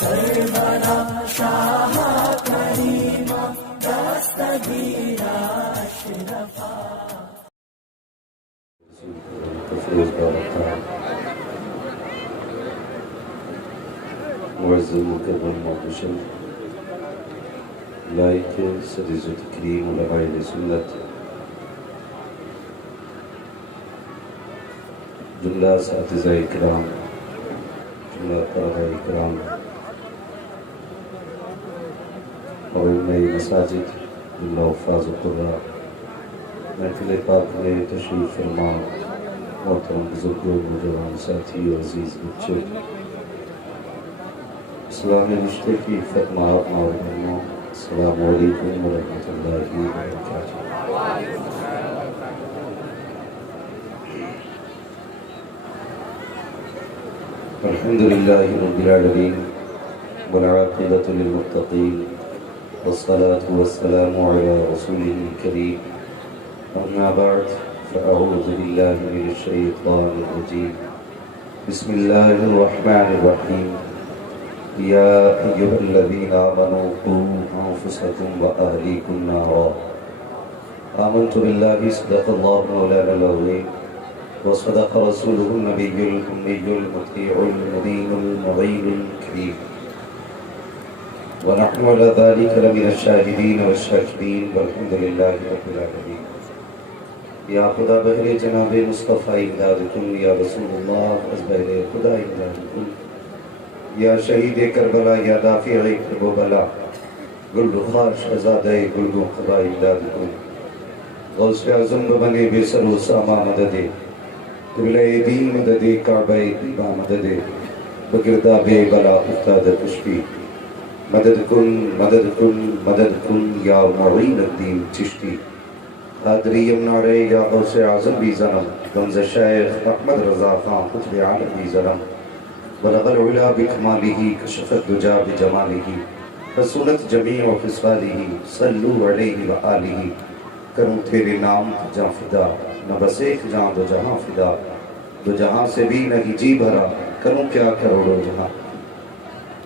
سرورا شاہ کریما دستگیرا اشرفا معزز مکرم محتشم لائق سدیز و تکریم علماء سنت جملہ اساتذہ اکرام جملہ طلبہ اکرام اور علماء مساجد جملہ حفاظ و قراء محفل پاک میں تشریف فرما محترم بزرگوں نوجوان ساتھی و عزیز بچے اسلامی رشتے کی فتمہ اور بہنوں السلام علیکم ورحمۃ اللہ وبرکاتہ۔ الحمد للہ رب العالمین والعاقبۃ للمتقین والصلاة والسلام علی رسولہ الکریم اما بعد فاعوذ باللہ من الشیطان الرجیم بسم اللہ الرحمن الرحیم یا ایہا الذین آمنوا قوا انفسکم وأہلیکم نارا آمنت باللہ صدق اللہ مولانا العظیم وصدق رسوله النبي الأمي المطيع المبين المعين الكريم ونحن على ذلك لمن الشاهدين والشاكرين والحمد لله رب العالمين۔ یا خدا بہر جناب مصطفیٰ امدادکم، یا رسول اللہ از بہر خدا امدادکم، یا شہید کربلا، یا دافع کرب و بلا، گل رخار شہزادہ گل قبا امدادکم، غوث اعظم بنے بے سر و ساما مددے، قبلہ دین مددے، کعبہ طیبہ مددے، بگردہ بے بلا افتاد کشفی، مدد کن مدد کن مدد کن یا معین الدین چشتی، قادری یمنارے یا غوث اعظم بھی ظلم، رمز شیخ احمد رضا خان قطب عالم بھی ظلم، بلغ العلا بکمالہ کشفت دجا بجمالہ، حسنت جمیع خصالہ صلو علیہ وآلہ، کروں تیرے نام جاں فدا، نہ بس ایک جاں دو جہاں فدا، دو جہاں سے بھی نہیں جی بھرا، کروں کیا کروڑوں جہاں۔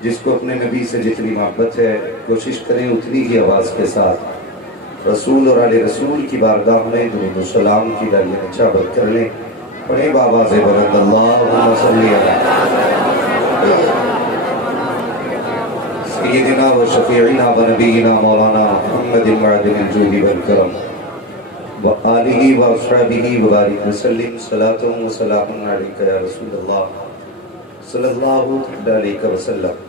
جس کو اپنے نبی سے جتنی محبت ہے کوشش کریں اتنی ہی آواز کے ساتھ رسول اور آل رسول کی بارگاہ میں درود و سلام کی ڈالیاں نچابت کر لیں۔ پڑھیں بآواز بلند اللہم صلی علی سیدنا و شفیعنا و نبینا مولانا محمد معدن الجود والکرم وآلہ واصحابہ وبارک وسلم صلاۃ و سلام علیک یا رسول اللہ صلی اللہ علیہ وسلم۔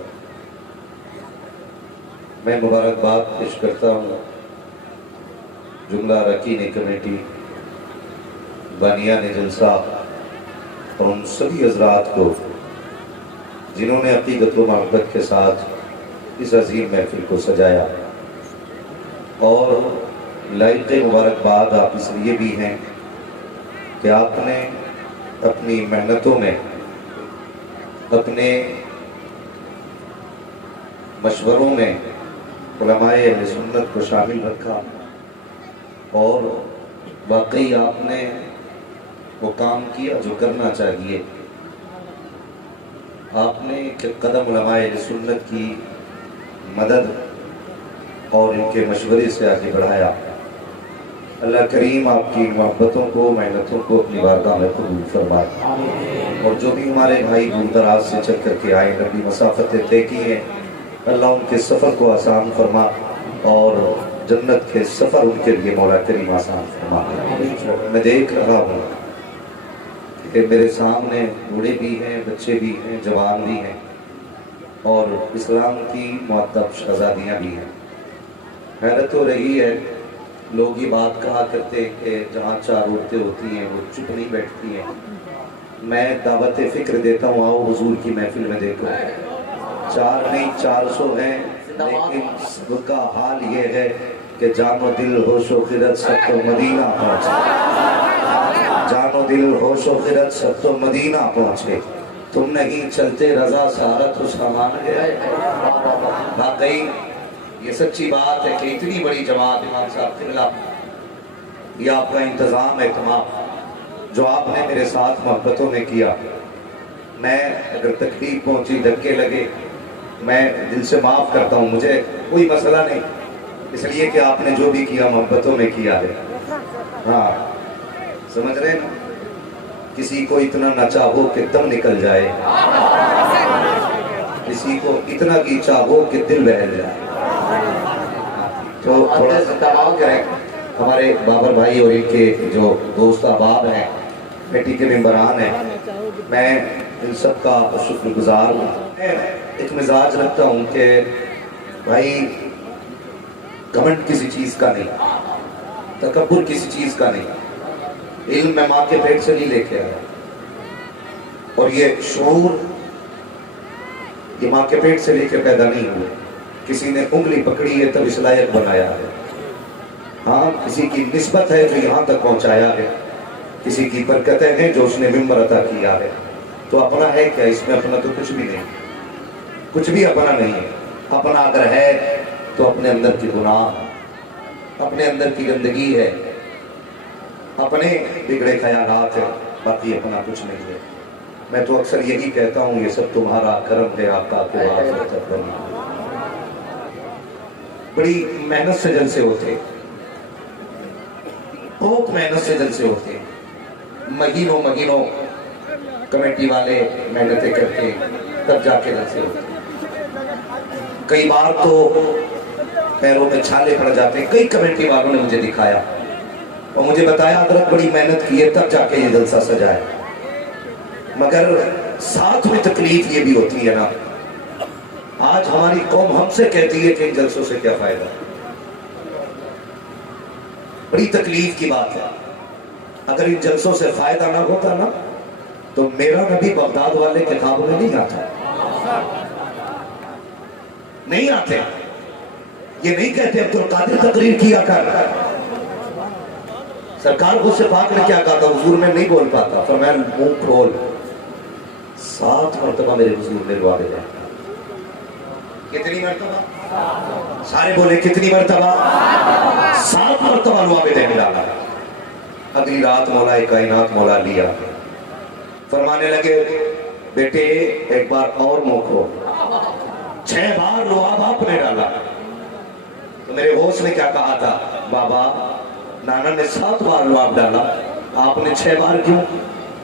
میں مبارکباد پیش کرتا ہوں جملہ رکین کمیٹی، بانیان جلسہ اور ان سبھی حضرات کو جنہوں نے عقیدت و محبت کے ساتھ اس عظیم محفل کو سجایا، اور لائق مبارکباد آپ اس لیے بھی ہیں کہ آپ نے اپنی محنتوں میں اپنے مشوروں میں علماء اہل سنت کو شامل رکھا، اور واقعی آپ نے وہ کام کیا جو کرنا چاہیے۔ آپ نے ایک قدم علماء اہل سنت کی مدد اور ان کے مشورے سے آگے بڑھایا۔ اللہ کریم آپ کی محبتوں کو، محنتوں کو اپنی بارگاہ میں قبول فرمائے، اور جو بھی ہمارے بھائی دور دراز سے چل کر کے آئے، لمبی مسافتیں طے کی ہیں، اللہ ان کے سفر کو آسان فرما، اور جنت کے سفر ان کے لیے مولا کریم آسان فرما۔ میں دیکھ رہا ہوں کہ میرے سامنے بوڑھے بھی ہیں، بچے بھی ہیں، جوان بھی ہیں، اور اسلام کی معطب شہزادیاں بھی ہیں۔ حیرت ہو رہی ہے، لوگ یہ بات کہا کرتے ہیں کہ جہاں چار عورتیں ہوتی ہیں وہ چپ نہیں بیٹھتی ہیں۔ میں دعوت فکر دیتا ہوں، آؤ حضور کی محفل میں دیکھو، 4 نہیں 400 ہیں، لیکن سب کا حال یہ ہے کہ جان و دل ہوش و خرد سب تو مدینہ پہنچے، جان و دل ہوش و خرد سب تو مدینہ پہنچے، تم نہیں چلتے رضا سارا تو سامان گیا ہے۔ واقعی یہ سچی بات ہے کہ اتنی بڑی جماعت امام صاحب قبلہ، یہ آپ کا انتظام اہتمام جو آپ نے میرے ساتھ محبتوں میں کیا، میں اگر تکلیف پہنچی، دھکے لگے، میں دل سے معاف کرتا ہوں، مجھے کوئی مسئلہ نہیں، اس لیے کہ آپ نے جو بھی کیا محبتوں میں کیا ہے. ہاں سمجھ رہے ہیں نا؟ کسی کو اتنا نہ چاہو کہ دم نکل جائے، کسی کو اتنا کی چاہو کہ دل بہل جائے. تو تھوڑا سا تمام کریں. ہمارے بابر بھائی اور ان کے جو دوست احباب ہیں، کمیٹی کے ممبران ہیں، میں ان سب کا شکر گزار ہوں. میں ایک مزاج رکھتا ہوں کہ بھائی گھمنڈ کسی چیز کا نہیں، تکبر کسی چیز کا نہیں. علم میں ماں کے پیٹ سے نہیں لے کے آیا، اور یہ شعور یہ ماں کے پیٹ سے لے کے پیدا نہیں ہوئے. کسی نے انگلی پکڑی ہے تب اس لائق بنایا ہے. ہاں کسی کی نسبت ہے جو یہاں تک پہنچایا ہے، کسی کی برکتیں ہیں جو اس نے ممبر عطا کیا ہے. تو اپنا ہے کیا؟ اس میں اپنا تو کچھ بھی نہیں، کچھ بھی اپنا نہیں ہے. اپنا اگر ہے تو اپنے اندر کی گناہ، اپنے اندر کی گندگی ہے، اپنے بگڑے خیالات ہے، باقی اپنا کچھ نہیں ہے. میں تو اکثر یہی کہتا ہوں یہ سب تمہارا کرم ہے آقا کے واسطے بنی. بڑی محنت سے جلسے ہوتے، بہت محنت سے جلسے ہوتے، مہینوں مہینوں کمیٹی والے محنتیں کرتے تب جا کے جلسے ہوتے. کئی بار تو پیروں میں چھالے پڑ جاتے. کئی کمیٹی والوں نے مجھے دکھایا اور مجھے بتایا حضرت بڑی محنت کی ہے تب جا کے یہ جلسہ سجا ہے. مگر ساتھ میں تکلیف یہ بھی ہوتی ہے نا. آج ہماری قوم ہم سے کہتی ہے کہ ان جلسوں سے کیا فائدہ. بڑی تکلیف کی بات ہے. اگر ان جلسوں سے فائدہ نہ ہوتا نا تو میرا نبی بغداد والے کے خواب میں نہیں آتا، نہیں آتے. یہ نہیں کہتے عبد القادر تقریر کیا کر. سرکار کو سے پاک نے کیا کہا تھا؟ حضور میں نہیں بول پاتا، فرمایا منہ کھول. 7 مرتبہ میرے حضور نے دعا دیا. کتنی مرتبہ؟ سارے بولے کتنی مرتبہ؟ 7 مرتبہ دعا دے ڈالا. اگلی رات مولا کائنات مولا علی آ گئے، فرمانے لگے بیٹے ایک بار اور موقع. 6 بار لعاب آپ نے ڈالا. تو میرے غوث نے کیا کہا تھا؟ بابا نانا نے 7 بار لعاب ڈالا، آپ نے 6 بار کیوں؟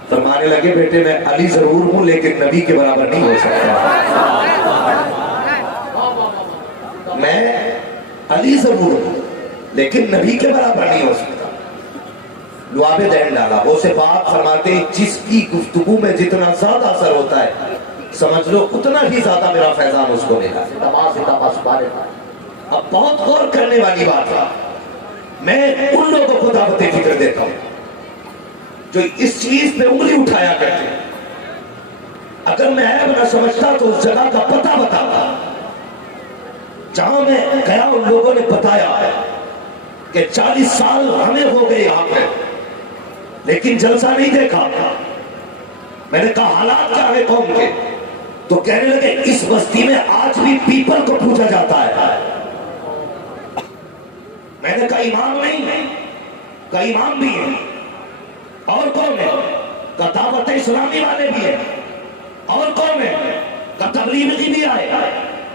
فرمانے لگے بیٹے میں علی ضرور ہوں لیکن نبی کے برابر نہیں ہو سکتا. میں علی ضرور ہوں لیکن نبی کے برابر نہیں ہو سکتا. لعاب دین ڈالا. وہ سے بات فرماتے جس کی گفتگو میں جتنا زیادہ اثر ہوتا ہے سمجھ لو اتنا ہی زیادہ میرا فیضان اس کو ملا. اب بہت غور کرنے والی بات ہے. میں ان لوگوں کو دعوت فکر دیتا ہوں جو اس چیز پہ انگلی اٹھایا کرتے ہیں. اگر میں عیب نہ سمجھتا تو اس جگہ کا پتہ بتاتا. جہاں میں گیا ان لوگوں نے بتایا کہ 40 سال ہمیں ہو گئے یہاں پہ لیکن جلسہ نہیں دیکھا. میں نے کہا حالات کیا ہے قوم کے؟ تو کہنے لگے اس بستی میں آج بھی پیپل کو پوجا جاتا ہے. میں نے کہا امام نہیں، کہا امام بھی ہے. اور کون ہے؟ کہا دعوت اسلامی والے بھی ہیں. اور کون ہے؟ کہا تبلیغی بھی آئے.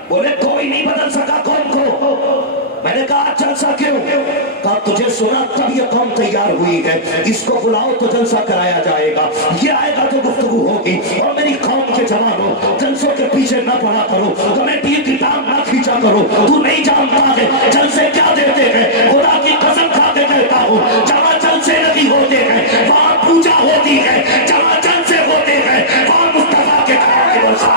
بولے کوئی نہیں بدل سکا قوم کو. میں نے کہا جلسہ کیوں؟ کہا تجھے سنا تب یہ قوم تیار ہوئی ہے، اس کو بلاؤ تو جلسہ کرایا جائے گا، یہ آئے گا تو گفتگو ہوگی. اور میری قوم کے جوانوں جلسوں کے پیچھے نہ پڑا کرو، کمیٹی کی ٹانگ نہ کھینچا کرو. تو نہیں جانتا ہے جلسے کیا دیتے ہیں. خدا کی قسم کھا کے کہتا ہوں جہاں جلسے نہیں ہوتے ہیں وہاں پوجا ہوتی ہے، جہاں جلسے ہوتے ہیں وہاں مصطفیٰ کے گھر کے جلسہ.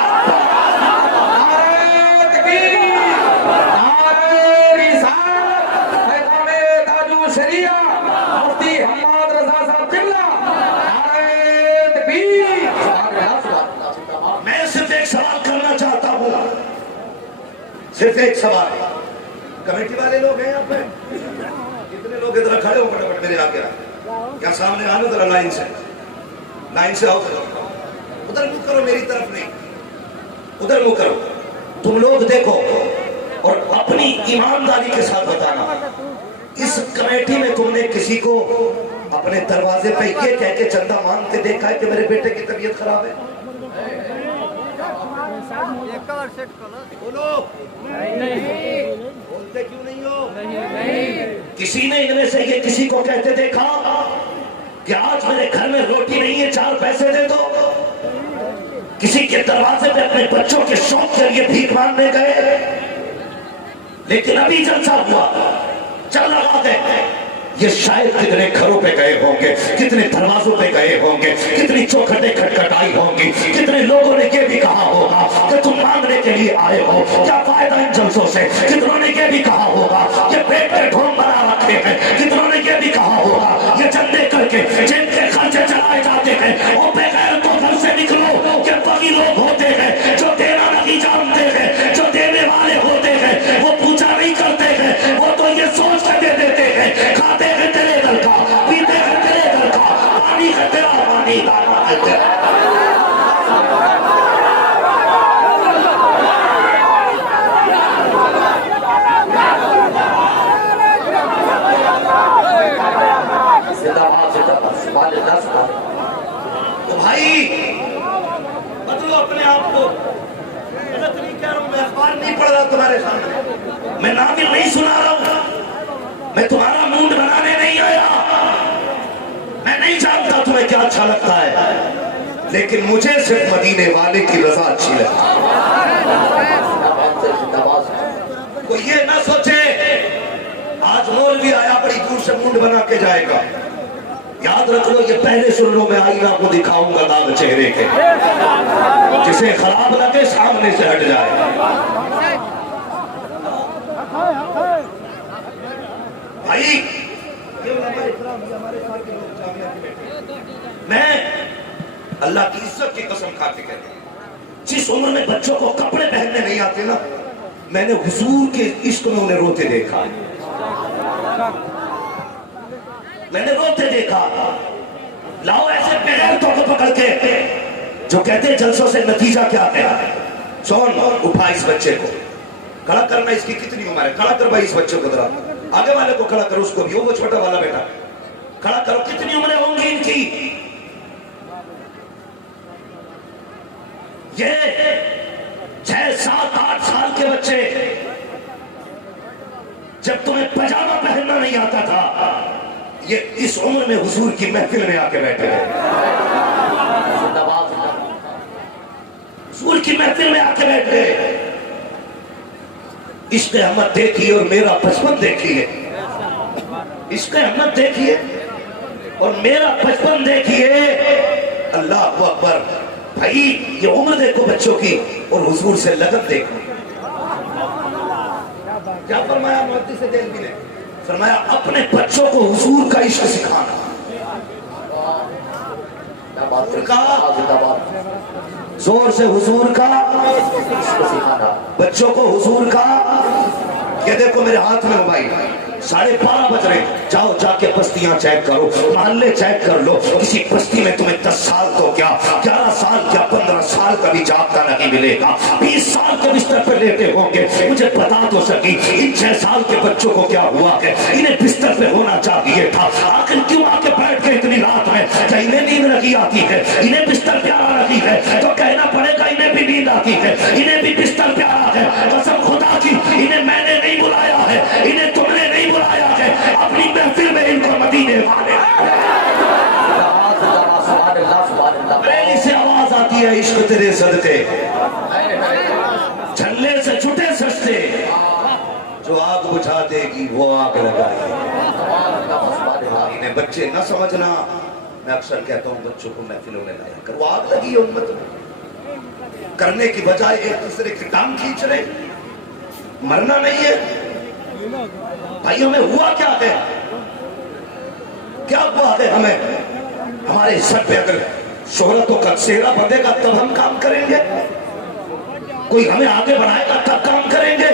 میں صرف ایک سوال کرنا چاہتا ہوں، صرف ایک سوال. کمیٹی والے لوگ ہیں یہاں پہ؟ کتنے لوگ ادھر کھڑے ہو پھٹافٹ میرے آگے کیا سامنے آنے ذرا لائن سے آؤ. ادھر منہ کرو، میری طرف نہیں، ادھر منہ کرو. تم لوگ دیکھو اور اپنی ایمانداری کے ساتھ بتانا اس کمیٹی میں تم نے کسی کو اپنے دروازے پہ یہ کہہ کے چندہ مانگ کے دیکھا ہے کہ میرے بیٹے کی طبیعت خراب ہے؟ بولو بولتے کیوں نہیں ہو؟ کسی نے ان میں سے یہ کسی کو کہتے دیکھا کہ آج میرے گھر میں روٹی نہیں ہے 4 پیسے دے دو؟ کسی کے دروازے پہ اپنے بچوں کے شوق کے لیے بھیک مانگنے گئے؟ لیکن ابھی جلسہ ہوا چل رہا ہے، یہ شاید کتنے گھروں پہ گئے ہوں گے، کتنے دروازوں پہ گئے ہوں گے، کتنی چوکھٹیں کھٹکھٹائی ہوں گی، کتنے لوگوں نے یہ بھی کہا ہوگا کہ تم مانگنے کے لیے آئے ہو، کیا فائدہ ان جلسوں سے؟ کتنوں نے یہ بھی کہا ہوگا یہ پیٹ کے ڈھونگ بنا رکھے ہیں، کتنوں نے یہ بھی کہا ہوگا یہ چندے کر کے جن کے خرچے چلائے جاتے ہیں وہ بغیر تو گھر سے نکلو، کہ باقی لوگ ہوتے ہیں جو دینا نہیں جانتے ہیں، جو دینے والے ہوتے ہیں وہ پوچھا نہیں کرتے ہیں، وہ تو یہ سوچ کے دے دیتے ہیں، کھاتے ہیں تیرے گھر کا، پیتے ہیں تیرے گھر کا، پانی ہے تیرا، پانی لانا ہے تیرا۔ تو بھائی بدلو اپنے آپ کو، غلط نہیں کہہ رہا ہوں، میں اخبار نہیں پڑھ رہا تمہارے سامنے، میں ناول نہیں سنا رہا ہوں، میں تمہارا موڈ بنانے نہیں آیا، میں نہیں جانتا تمہیں کیا اچھا لگتا ہے، لیکن مجھے صرف مدینے والے کی رضا اچھی لگتی ہے۔ کوئی یہ نہ سوچے آج مولوی آیا بڑی دور سے موڈ بنا کے جائے گا، یاد رکھ لو یہ پہلے سنوں میں آئینہ کو دکھاؤں گا داغ چہرے کے، جسے خراب لگے سامنے سے ہٹ جائے۔ بھائی میں اللہ کی عزت کی قسم کھا کے کہتا ہوں، جس عمر میں بچوں کو کپڑے پہننے نہیں آتے نا، میں نے حضور کے عشق میں انہیں روتے دیکھا، میں نے روتے دیکھا۔ لاؤ ایسے غیرتوں کو پکڑ کے جو کہتے ہیں جلسوں سے نتیجہ کیا ہے، سون اٹھا اس بچے کو، کھڑا کرنا، اس کی کتنی عمر ہے، کھڑا کر بھائی اس بچے کو، ذرا آگے والے کو کھڑا کرو، اس کو بھی، وہ چھوٹا والا بیٹا کھڑا کرو، کتنی عمریں ہوں گی ان کی؟ یہ 6 7 8 سال کے بچے، جب تمہیں پجامہ پہننا نہیں آتا تھا، یہ اس عمر میں حضور کی محفل میں آ کے بیٹھے ہیں، حضور کی محفل میں آ کے بیٹھے ہیں۔ عشق احمد دیکھیے اور میرا بچپن دیکھیے، عشق احمد دیکھیے اور میرا بچپن دیکھیے، اللہ اکبر۔ بھائی یہ عمر دیکھو بچوں کی اور حضور سے لگن دیکھو۔ کیا فرمایا محدث دہلوی نے؟ فرمایا اپنے بچوں کو حضور کا عشق سکھانا، زور سے حضور کا عشق سکھانا، بچوں کو حضور کا۔ یہ دیکھو میرے ہاتھ میں موبائل، 12:30 بج رہے، جاؤ جا کے بستیاں چیک کرو، محلے چیک کر لو، کسی بستی میں تمہیں 10 سال تو کیا 11 سال کیا 15 سال کا بھی جاگتا نہیں ملے گا، 20 سال کے بستر پہ لیٹے ہوں گے، مجھے بتا تو سکی ان 6 سال کے بچوں کو کیا ہوا ہے، انہیں بستر پہ ہونا چاہیے تھا، آخر کیوں آ کے بیٹھ کے اتنی رات میں؟ کیا انہیں نیند لگی آتی ہے؟ انہیں بستر پیارا لگی ہے تو کہنا پڑے گا انہیں بھی نیند آتی ہے، انہیں بھی بستر پیارا ہے، قسم خدا کی انہیں میں نے نہیں بلایا ہے، انہیں تم نے نہیں بلایا ہے، اپنی محفل میں ان کو مدینے والے بریلی سے آواز آتی ہے، عشق تیرے صدقے جھلے سے چھٹے سجدے، جو آگ بجھا دے گی وہ آگ لگائے۔ انہیں بچے نہ سمجھنا، میں اکثر کہتا ہوں بچوں کو محفلوں میں لایا کر، وہ آگ لگی ہے امت میں، کرنے کی بجائے ایک دوسرے کی ٹانگ کھینچ رہے، مرنا نہیں ہے۔ بھائی ہمیں ہوا کیا ہے، کیا ہوا ہے ہمیں؟ ہمارے سر پہ اگر شہرتوں کا چہرہ بندے گا تب ہم کام کریں گے، کوئی ہمیں آگے بڑھائے گا تب کام کریں گے۔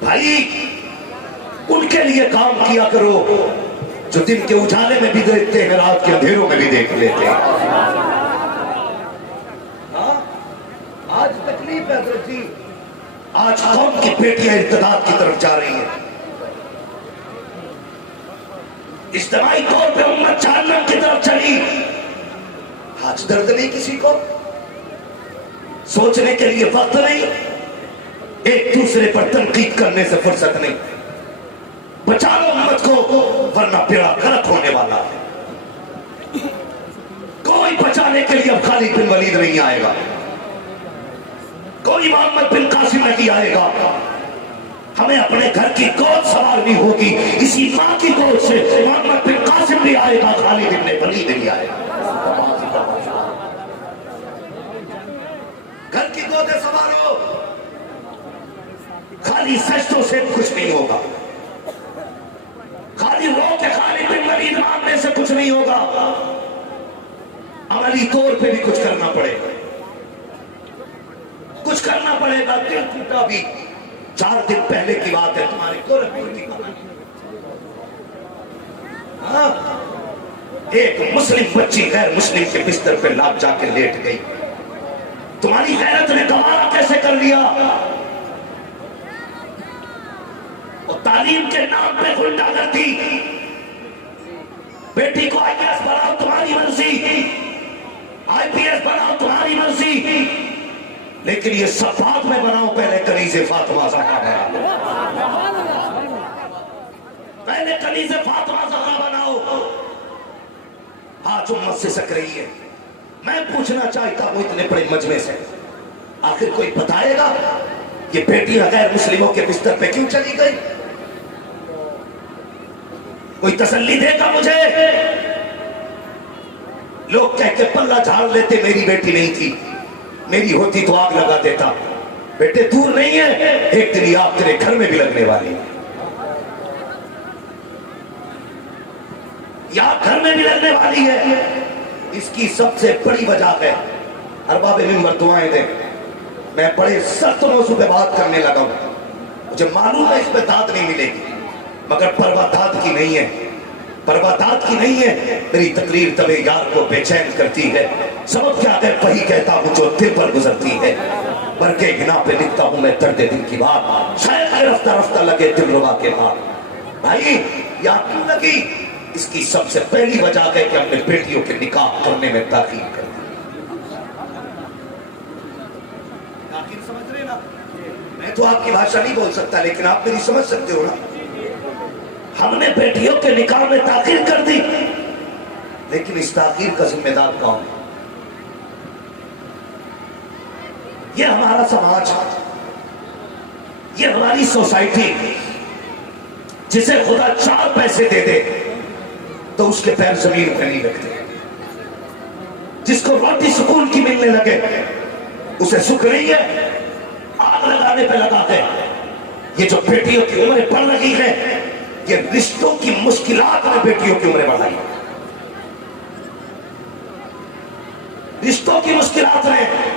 بھائی ان کے لیے کام کیا کرو جو دن کے اجالے میں بھی دیکھتے ہیں، رات کے اندھیروں میں بھی دیکھ لیتے ہیں۔ آج تکلیف ہے حضرت جی، آج قوم کی بیٹیاں ارتداد کی طرف جا رہی ہیں، اجتماعی طور پہ امت جہنم کی طرف چلی، آج درد نہیں کسی کو، सोचने के लिए वक्त नहीं, एक दूसरे पर तनकीद करने से फुर्सत नहीं। बचा लो उम्मत को, वरना बेड़ा गलत होने वाला है। कोई बचाने के लिए अब खालिद बिन वलीद नहीं आएगा, कोई मोहम्मद बिन कासिम नहीं आएगा। हमें अपने घर की गोद संभालनी होगी। इसी माँ की गोद से मोहम्मद बिन कासिम भी आएगा, खालिद बिन वलीद नहीं आएगा। घर की गोदें संभालो, खाली सजदों से कुछ नहीं होगा, खाली रो के खालिद बिन वलीद मांगने से कुछ नहीं होगा। अमली तौर पे भी कुछ करना पड़ेगा, कुछ करना पड़ेगा। दिल टूटा भी 4 दिन पहले की बात है, तुम्हारी गोरखपुर की कहानी। हाँ, एक मुस्लिम बच्ची गैर मुस्लिम के बिस्तर पे लाभ जाके लेट गई। तुम्हारी गैरत ने गवारा कैसे कर लिया? और तालीम के नाम पे गुंडागर्दी। बेटी को IAS बनाओ तुम्हारी मर्जी, IPS बनाओ तुम्हारी मर्जी, लेकिन ये सब बाद में बनाओ, पहले कनीज़े फातिमा ज़हरा बनाओ, पहले कनीज़े फातिमा ज़हरा बनाओ। आज उम्मत से सक रही है। मैं पूछना चाहता हूं इतने बड़े मजमे से, आखिर कोई बताएगा ये बेटियां गैर मुस्लिमों के बिस्तर पे क्यों चली गई? कोई तसल्ली देगा मुझे? लोग कह के पल्ला झाड़ लेते, मेरी बेटी नहीं थी, मेरी होती तो आग लगा देता। बेटे दूर नहीं है, एक दिन आग तेरे घर में भी लगने वाली है, या घर में भी लगने वाली है। इसकी सबसे बड़ी वजह है, अरबाब मिंबर दुआएं दे, मैं बड़े सख्त मौजू पे बात करने लगा हूं, मुझे मालूम है इस पे दाद नहीं मिलेगी, मगर परवाह दाद की नहीं है, परवाह दाद की नहीं है। मेरी तकरीर तबे यार को बेचैन करती है। सबब क्या है, वही कहता हूं जो दिल पर गुजरती है। बरके हिना पे लिखता हूं मैं दर्द दिल की बात, शायद रफ्ता रफ्ता लगे दिल रुबा के बाद। भाई याद क्यों लगी? इसकी सबसे पहली वजह है कि हमने बेटियों के निकाह करने में ताखीर कर दी। ताखीर समझ रहे ना? मैं तो आपकी भाषा नहीं बोल सकता, लेकिन आप मेरी समझ सकते हो ना। हमने बेटियों के निकाह में ताखीर कर दी, लेकिन इस ताखीर का जिम्मेदार कौन है? ये हमारा समाज, ये हमारी सोसाइटी, जिसे खुदा 4 पैसे दे दे तो उसके पैर जमीन पे नहीं लगते, जिसको रोटी सुकून की मिलने लगे उसे सुख नहीं है, आग लगाने पे लगा है। ये जो बेटियों की उम्रें बढ़ रही है, ये रिश्तों की मुश्किलात में बेटियों की उम्रें बढ़ाई, रिश्तों की मुश्किलात में।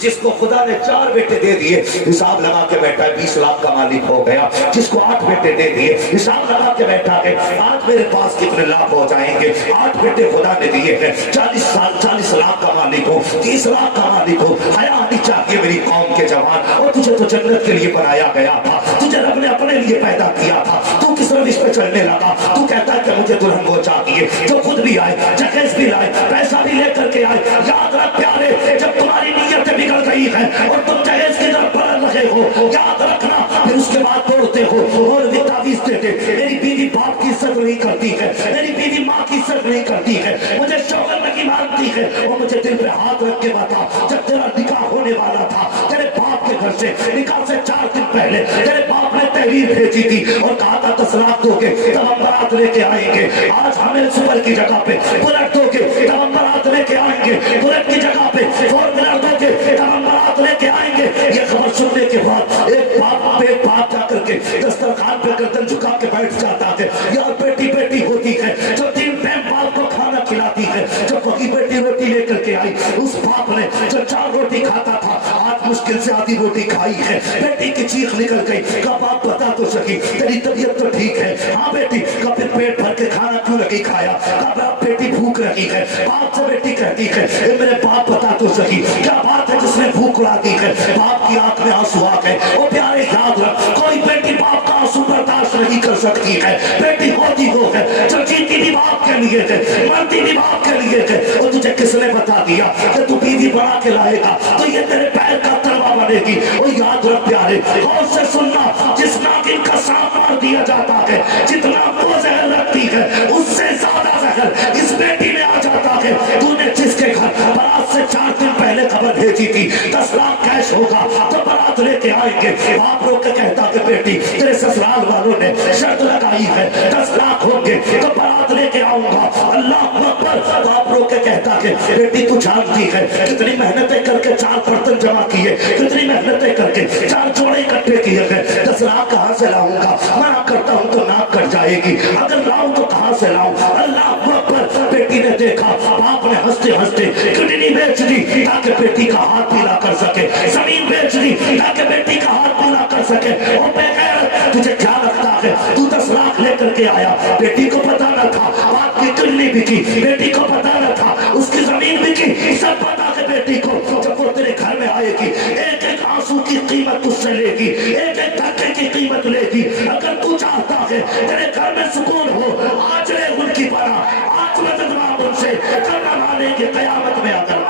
जिसको खुदा ने 4 बेटे दे दिए, हिसाब लगा के बैठा है 20 लाख का मालिक हो गया। जिसको 8 बेटे दे दिए, हिसाब लगा के बैठा है आज मेरे पास कितने लाख हो जाएंगे। 8 बेटे खुदा ने दिए हैं, 40 लाख का मालिक हो, 30 लाख का मालिक हो। हया आनी चाहिए मेरी कौम के जवान। और तुझे तो जन्नत के लिए बनाया गया था, तुझे रब ने अपने लिए पैदा किया था, तू किस रविश पे चलने लगा? तू कहता है कि मुझे दुल्हन वो चाहिए जो खुद भी आए, जहेज भी लाए, पैसा भी लेकर के आए। याद रख प्यारे, जब तुम्हारी नीयत बिगड़ गई है और तुम जहेज की तरफ बढ़ रहे हो, याद रखना, फिर उसके बाद तोड़ते हो और भी तावीज़ देते। मेरी बीवी बाप की इज्जत नहीं करती है, मेरी बीवी माँ की इज्जत नहीं करती है, मुझे शौहर नहीं मानती है। और मुझे दिल पे हाथ रख के बता, जब तेरा निकाह होने वाला था, तेरे बाप के घर से निकाह से 4 दिन पहले तेरे बाप ने तहरीर भेजी थी और कहा था 10 लाख दोगे तब हम बारात लेके आएंगे। आज हमें सुपर की जगह पे बुलेट दोगे तब हम बारात लेके आएंगे, बुलेट की जगह पे 4 व्हीलर दोगे तब हम बारात लेके आएंगे। ये खबर सुनने के बाद एक बाप जाकर के दस्तरखान पे गर्दन झुका के बैठ जाता है। यार बेटी बेटी होती है जो 3 टाइम बाप को खाना खिलाती है। जो वही बेटी रोटी लेकर के आई, उस बाप ने जो 4 रोटी खाता था आज मुश्किल से आधी रोटी खाई है। बेटी की चीख निकल गई, कब बाप बता तो सकी तेरी तबीयत तो ठीक है? हाँ बेटी। कब पेट भर के खाना क्यों नहीं खाया? कब आप बेटी भूख रही है? बाप से बेटी कहती है मेरे बाप बता तो सकी क्या बात है जिसने भूख उड़ा दी है? बाप की आंख में आंसू आ गए। ओ प्यारे याद रख, कोई बेटी बाप का आंसू बर्दाश्त नहीं कर सकती है। बेटी होती वो है जो जीती भी बाप के लिए थे, मरती भी बाप के लिए थे। और तुझे किसने बता दिया कि तू बीवी बना के लाएगा तो ये तेरे पैर का तलवा बनेगी? और याद रख प्यारे, गौर से सुनना, जिस नागिन का सांप मार दिया जाता है, जितना वो जहर रखती है उससे ज्यादा जहर इस बेटी में आ जाता है। तूने जिसके घर बारात से 4 दिन पहले खबर भेजी थी 10 लाख कैश होगा तो बारात लेके आएंगे, बाप रो के कहता कि बेटी तेरे ससुराल वालों ने शर्त लगाई है 10 लाख होंगे तो बारात लेके आऊंगा, अल्लाह अकबर। बाप रो के कहता कि बेटी तू जानती है कितनी मेहनतें करके 4 बर्तन जमा किए, कितनी मेहनतें करके 4 जोड़े इकट्ठे किए गए, 10 लाख कहाँ से लाऊंगा? मना करता हूँ तो नाक कट जाएगी, अगर लाऊं तो कहाँ से लाऊं? अल्लाह अकबर। बेटी ने देखा, बाप ने हंसते हंसते किडनी बेच दी ताकि बेटी का हाथ पीला कर सके, जमीन बेच दी ताकि बेटी का हाथ पीला कर सके। और बेगैरत, तुझे क्या लगता है तू 10 लाख लेकर के आया? बेटी को पता न था बाप की किडनी बिकी, बेटी को पता न था उसकी जमीन बिकी, सब पता है बेटी को। जब वो तेरे घर में आएगी एक एक आंसू की कीमत तुझसे लेगी, एक एक धक्के की कीमत लेगी। अगर तू चाहता है तेरे घर में सुकून हो, आज ले उनकी बना, आज मदद मांग उनसे, करना मानेंगे कयामत में अगर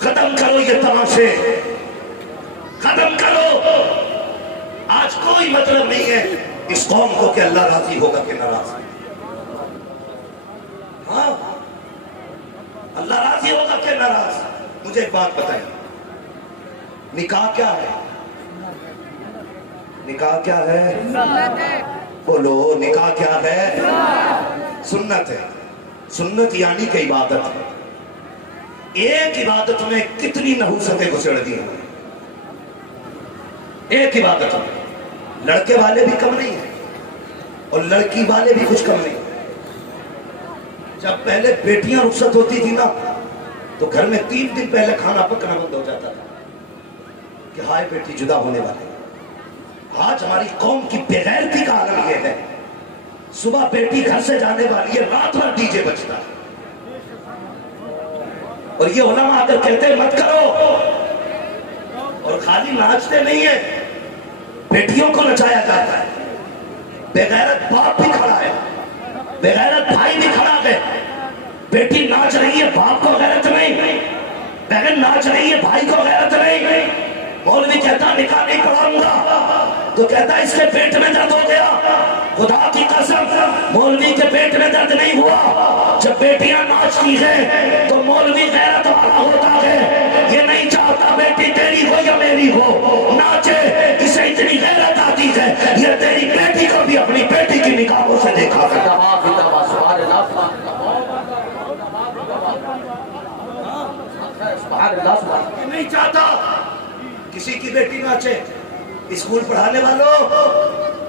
खत्म करो ये तमाशे, खत्म करो। आज कोई मतलब नहीं है इस कौम को कि अल्लाह राजी होगा कि नाराज। हाँ, अल्लाह राजी होगा कि नाराज। मुझे एक बात बताइए, निकाह क्या है? निकाह क्या है? बोलो, निकाह क्या है? सुन्नत है। सुन्नत यानी कि इबादत है। एक इबादत में कितनी नहुसतें घुसड़ दी हैं। एक इबादत में लड़के वाले भी कम नहीं है और लड़की वाले भी कुछ कम नहीं। जब पहले बेटियां रुखसत होती थी ना तो घर में 3 दिन पहले खाना पकना बंद हो जाता था कि हाय बेटी जुदा होने वाले। आज हमारी कौम की बेगैरती का आलम यह है, सुबह बेटी घर से जाने वाली है, रात भर डीजे बजता है। और ये उलमा अगर कहते हैं मत करो, और खाली नाचते नहीं है, बेटियों को नचाया जाता है। बेगैरत बाप भी खड़ा है, बेगैरत भाई भी खड़ा है। बेटी नाच रही है, बाप को गैरत नहीं, बहन नाच रही है, भाई को गैरत नहीं। मौलवी कहता निकाह नहीं पढ़ाऊंगा तो कहता इसके पेट में दर्द हो गया। खुदा की कसम, मौलवी के पेट में दर्द नहीं हुआ। जब बेटियां नाचती हैं तो मौलवी गैरत वाला होता है, ये नहीं चाहता बेटी तेरी हो या मेरी हो, नाचे, इसे इतनी गैरत आती है। ये तेरी बेटी को भी अपनी बेटी की निगाहों से देखा है। नहीं चाहता किसी की बेटी नाचे। स्कूल पढ़ाने वालों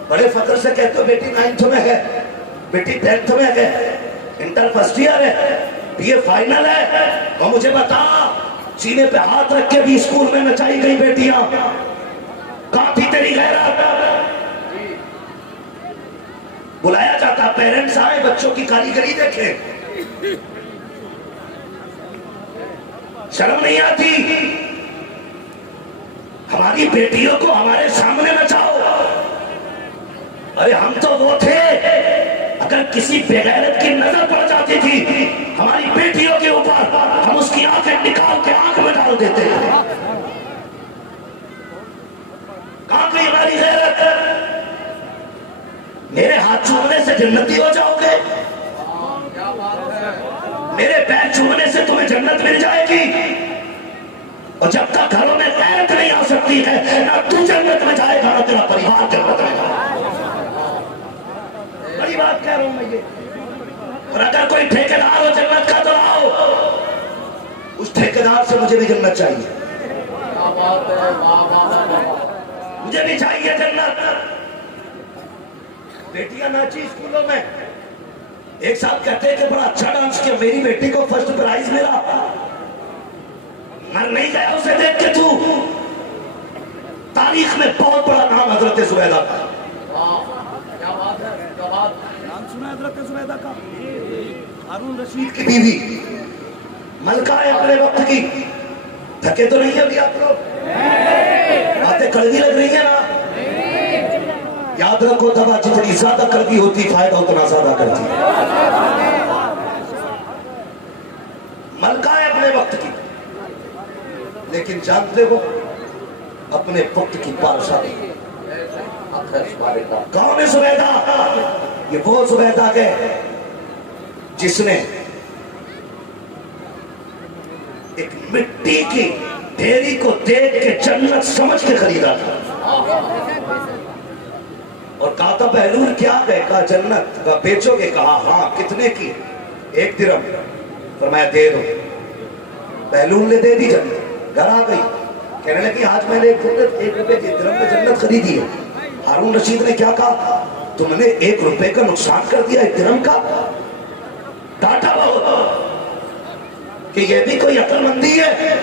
बड़े फख्र से कहते हो बेटी 9th में है, बेटी 10th में है, इंटर फर्स्ट ईयर है, बीए फाइनल है। और मुझे बता, सीने पे हाथ रख के भी स्कूल में नचाई गई बेटियां, कहां थी तेरी गैरत? बुलाया जाता, पेरेंट्स आए, बच्चों की कारीगरी देखे, शर्म नहीं आती? हमारी बेटियों को हमारे सामने नचाओ। अरे हम तो वो थे, अगर किसी बेगैरत की नजर पड़ जाती थी हमारी बेटियों के ऊपर, हम उसकी आंखें निकाल के आंख में डाल देते। कहां गई हमारी गैरत? मेरे हाथ चूमने से जन्नती हो जाओगे, मेरे पैर चूमने से तुम्हें जन्नत मिल जाएगी। और जब तक घरों में गैरत नहीं आ सकती है, ना तू जन्नत में जाएगा ना तेरा परिवार जन्नत में जाएगा। बड़ी बात कह रहा हूं मैं ये। और अगर कोई ठेकेदार हो जन्नत का तो आओ, उस ठेकेदार से मुझे भी जन्नत चाहिए, मुझे भी चाहिए जन्नत। बेटियां नाची स्कूलों में, एक साथ कहते हैं कि बड़ा अच्छा डांस किया, मेरी बेटी को फर्स्ट प्राइज मिला। मर नहीं गया उसे देख के तू? तारीख में बहुत बड़ा नाम हजरत जुबैदा का। क्या बात है, क्या बात। नाम सुना हजरत जुबैदा का? हारून रशीद की बीवी मलका है अपने वक्त की। थके तो नहीं है अभी आप लोग? बातें कड़वी लग रही है ना? याद रखो, दवा जितनी ज्यादा कड़वी होती फायदा उतना ज्यादा करती है। मलका है अपने वक्त की, लेकिन जानते हो अपने वक्त की पारसादी कौन है? जुबैदा। ये वो जुबैदा है जिसने एक मिट्टी की ढेरी को देख के जन्नत समझ के खरीदा था और कहा था बहलूल क्या है? कहा जन्नत। कहा बेचोगे? कहा हाँ। कितने की? 1 दिरहम। फरमाया दे दो। बहलूल ने दे दी जन्नत। घर आ गई, कहने लगी आज मैंने 1 रुपए की दिरहम में जन्नत खरीदी है। हारून रशीद ने क्या कहा? तुमने 1 रुपए का नुकसान कर दिया 1 दिरहम का। डांटा बहुत कि ये भी कोई अक्लमंदी है,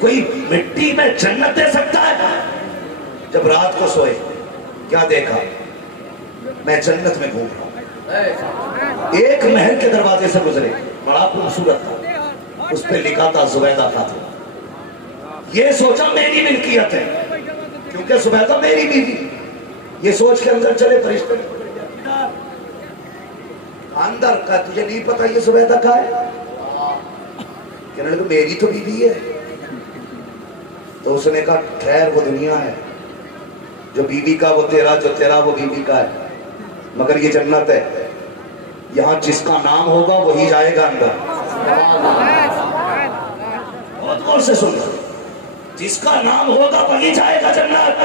कोई मिट्टी में जन्नत दे सकता है। जब रात को सोए क्या देखा? मैं जन्नत में घूम रहा हूं। एक महल के दरवाजे से गुजरे, बड़ा खूबसूरत था, उस पे लिखा था जुबैदा खातून। ये सोचा मेरी मिल्कियत है क्योंकि जुबैदा मेरी बीवी। ये सोच के अंदर चले, फरिश्ते अंदर का तुझे नहीं पता ये जुबैदा का है? कहने लगे मेरी तो बीवी है। तो उसने कहा खैर वो दुनिया है, जो बीवी का वो तेरा, जो तेरा वो बीवी का है, मगर ये जन्नत है, यहाँ जिसका नाम होगा वही जाएगा अंदर। बहुत गौर से सुन, जिसका नाम होगा वही जाएगा जन्नत।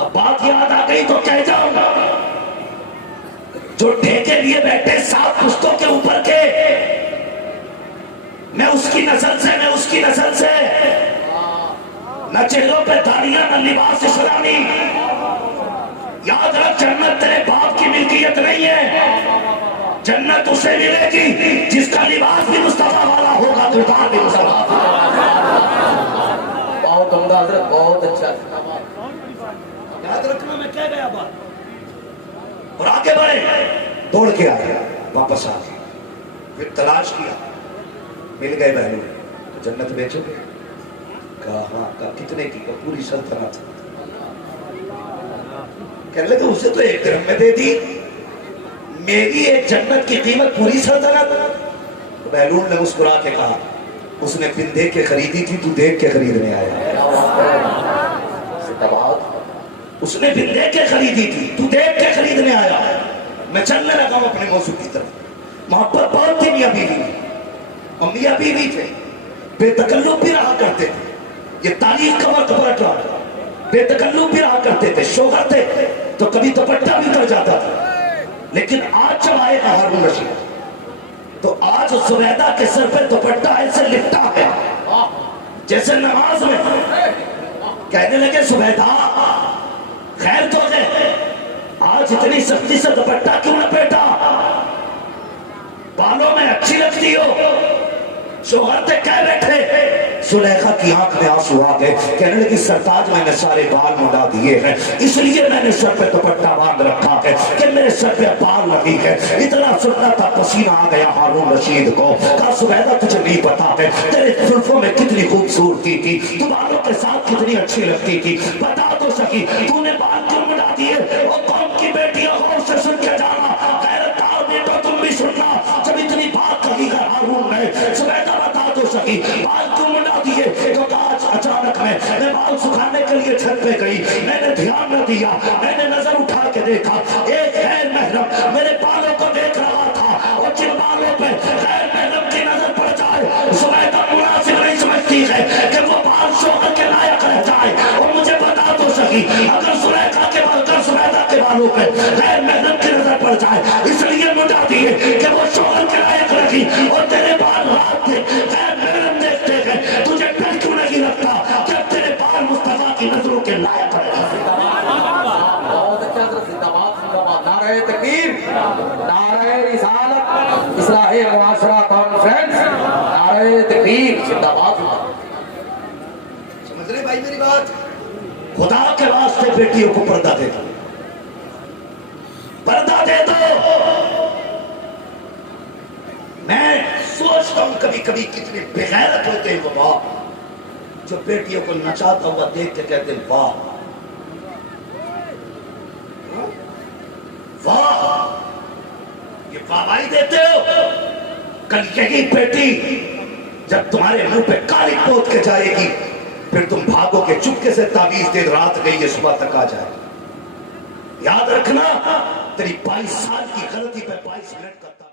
अब बात याद आ गई तो कह जाऊंगा, जो ठेके लिए बैठे 7 पुश्तों के ऊपर के, मैं उसकी नस्ल से, मैं उसकी नस्ल से, न चेहरों पे दाढ़ियां न लिबास इस्लामी। याद रख, जन्नत तेरे बाप की मिल्कियत नहीं है। जन्नत उसे मिलेगी जिसका लिबास भी मुस्तफा वाला होगा, किरदार भी मुस्तफा। बहुत उम्दा हज़रत, बहुत अच्छा। याद रखना मैं कह गया बात। और आगे बढ़े, दौड़ के आ गया, वापस आ गया, फिर तलाश किया, मिल गए बहनों। तो जन्नत बेचोगे? कहा हाँ। कहा कितने की? का पूरी सल्तनत। कहने लगे उसे तो 1 दिरहम में दे दी, मेरी एक जन्नत की कीमत पूरी सल्तनत। तो बहलूल ने मुस्कुरा के कहा उसने बिन देख के खरीदी थी, तू देख के खरीदने आया। उसने बिन देख के खरीदी थी, तू देख के खरीदने आया। मैं चलने लगा हूं अपने मौसू की तरफ। मोहब्बत बहुत थी मियां बीवी में, और मियां बीवी थे बेतकल्लुफ भी रहा करते थे। ये तारीख का वक्त पलट रहा था, बेतकल्लुफ भी रहा करते थे, शोहर थे तो कभी दुपट्टा भी उतर जाता था। लेकिन आज जब आएगा हारून रशीद तो आज जुबैदा के सर पे दुपट्टा ऐसे लिपटा है जैसे नमाज में। कहने लगे जुबैदा खैर तो है, आज इतनी सख्ती से दुपट्टा क्यों लपेटा? बालों में अच्छी लगती हो। शोहर से कह बैठे। सुलेखा की आंख में आंसू आ गए, कहने लगी सरताज मैंने सारे बाल मुंडा दिए हैं, इसलिए मैंने सर पे दुपट्टा बांध रखा है कि मेरे सर पे बाल नहीं है। इतना सुनना था, पसीना आ गया हारून रशीद को। कहा जुबैदा तुझे नहीं पता है तेरे जुल्फों में कितनी खूबसूरती थी, तू बालों के साथ कितनी अच्छी लगती थी। बता तो सकी तूने बाल क्यों मुंडा दिए? और कौम की बेटियां गौर से सुन के जाना, गैरतदार बेटो तुम भी सुनना। जब इतनी बात कही है हारून ने, जुबैदा बता तो सकी बाल क्यों मुंडा दिए? तो आज अचानक मैं बाल सुखाने के लिए छत पे गई, मैंने ध्यान न दिया, मैंने नजर उठा के देखा, एक गैर महरम मेरे बालों को देख रहा था। और जिन बालों पे गैर महरम की नजर पड़ जाए, जुबैदा मुनासिब नहीं समझती है कि वो बाल शोहर के लायक रह जाए। और मुझे बता तो सकी अगर जुबैदा के बालों पे गैर महरम की नजर पड़ जाए, इसलिए मुंडा दिए कि वो शोहर के लायक रही। और तेरे बाल रात थे गैर महरम देखते हैं, तुझे डर क्यों नहीं लगता जब तेरे बाल मुस्तफा की नजरों के लायक है? बहुत अच्छा जिंदाबाद, जिंदाबाद, नारे तकबीर, नारे रिसालत, इस्लाही मुआशरा कॉन्फ्रेंस, नारे तकबीर, जिंदाबाद। समझ रहे भाई मेरी बात? खुदा के वास्ते बेटियों को पर्दा दे दो, पर्दा दे दो। کبھی کتنے بغیرت ہوتے ہیں وہ باپ جو بیٹیوں کو نچاتا ہوا دیکھ کے کہتے ہیں واہ واہ، یہ واہوائی دیتے ہو. کل یہی بیٹی جب تمہارے منہ پہ کالی پوت کے جائے گی پھر تم بھاگو گے چپکے سے تعویذ دے رات گئی ہے صبح تک آ جائے. یاد رکھنا تیری 22 سال کی غلطی پہ 22 منٹ کا